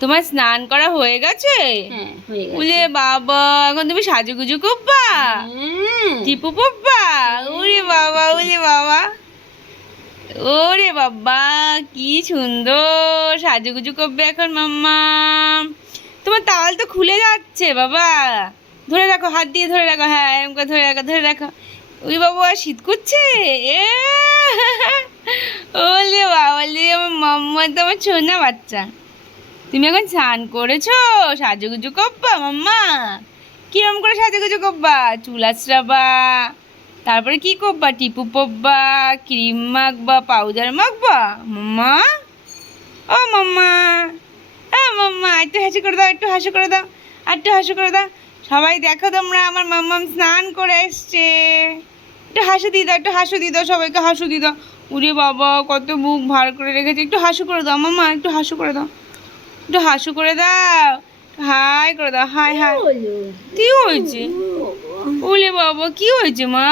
তোমার স্নান করা হয়ে গেছে? হ্যাঁ হয়ে গেছে। উলে বাবা, এখন তুমি সাজুগুজু করবা? টিপু পপ্পা? ওরে বাবা, ওরে বাবা, ওরে বাবা, কি সুন্দর সাজুগুজু করবে এখন মাম্মা। তোমার তাওয়াল তো খুলে যাচ্ছে বাবা, ধরে রাখো, হাত দিয়ে ধরে রাখো, হ্যাঁ এরকম করে ধরে রাখো, ধরে রাখো। ওই বাবা, শীত করছে এ ওলে বাবা, আমার মাম্মা তো আমার ছোনা বাচ্চা। তুমি এখন স্নান করেছো, সাজুগুজু করবা মাম্মা? কিরম করে সাজুগুজু করবা? চুল আঁচড়াবা, তারপরে কি করবা? টিপু পরবা, ক্রিম মাখবা, পাউডার মাখবা মাম্মা? ও মাম্মা, মাম্মা একটু হাসি করে দাও, একটু হাসি করে দাও, আর একটু হাসি করে দাও। সবাই দেখো তোমরা, আমার মাম্মাম স্নান করে এসছে। একটু হাসি দিয়ে দাও, একটু হাসি দিয়ে দাও, সবাইকে হাসি দিয়ে দাও। উরে বাবা, কত মুখ ভার করে রেখেছে, একটু হাসি করে দাও মাম্মা, একটু হাসি করে দাও, একটু হাসু করে দাও, হাই করে দাও, হাই হাই। কি হয়েছে? উলে বাবা, কি হয়েছে মা?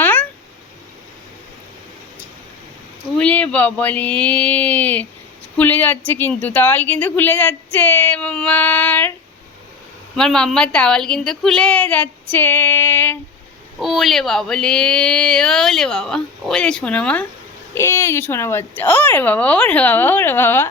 উলে বাবালে, খুলে যাচ্ছে কিন্তু, তাওয়াল কিন্তু খুলে যাচ্ছে মাম্মার। আমার মাম্মার তাওয়াল কিন্তু খুলে যাচ্ছে। ওলে বাবালে, ওলে বাবা, ওলে সোনা মা, এই যে সোনা বাচ্চা, ওরে বাবা, ওরে বাবা, ওরে বাবা।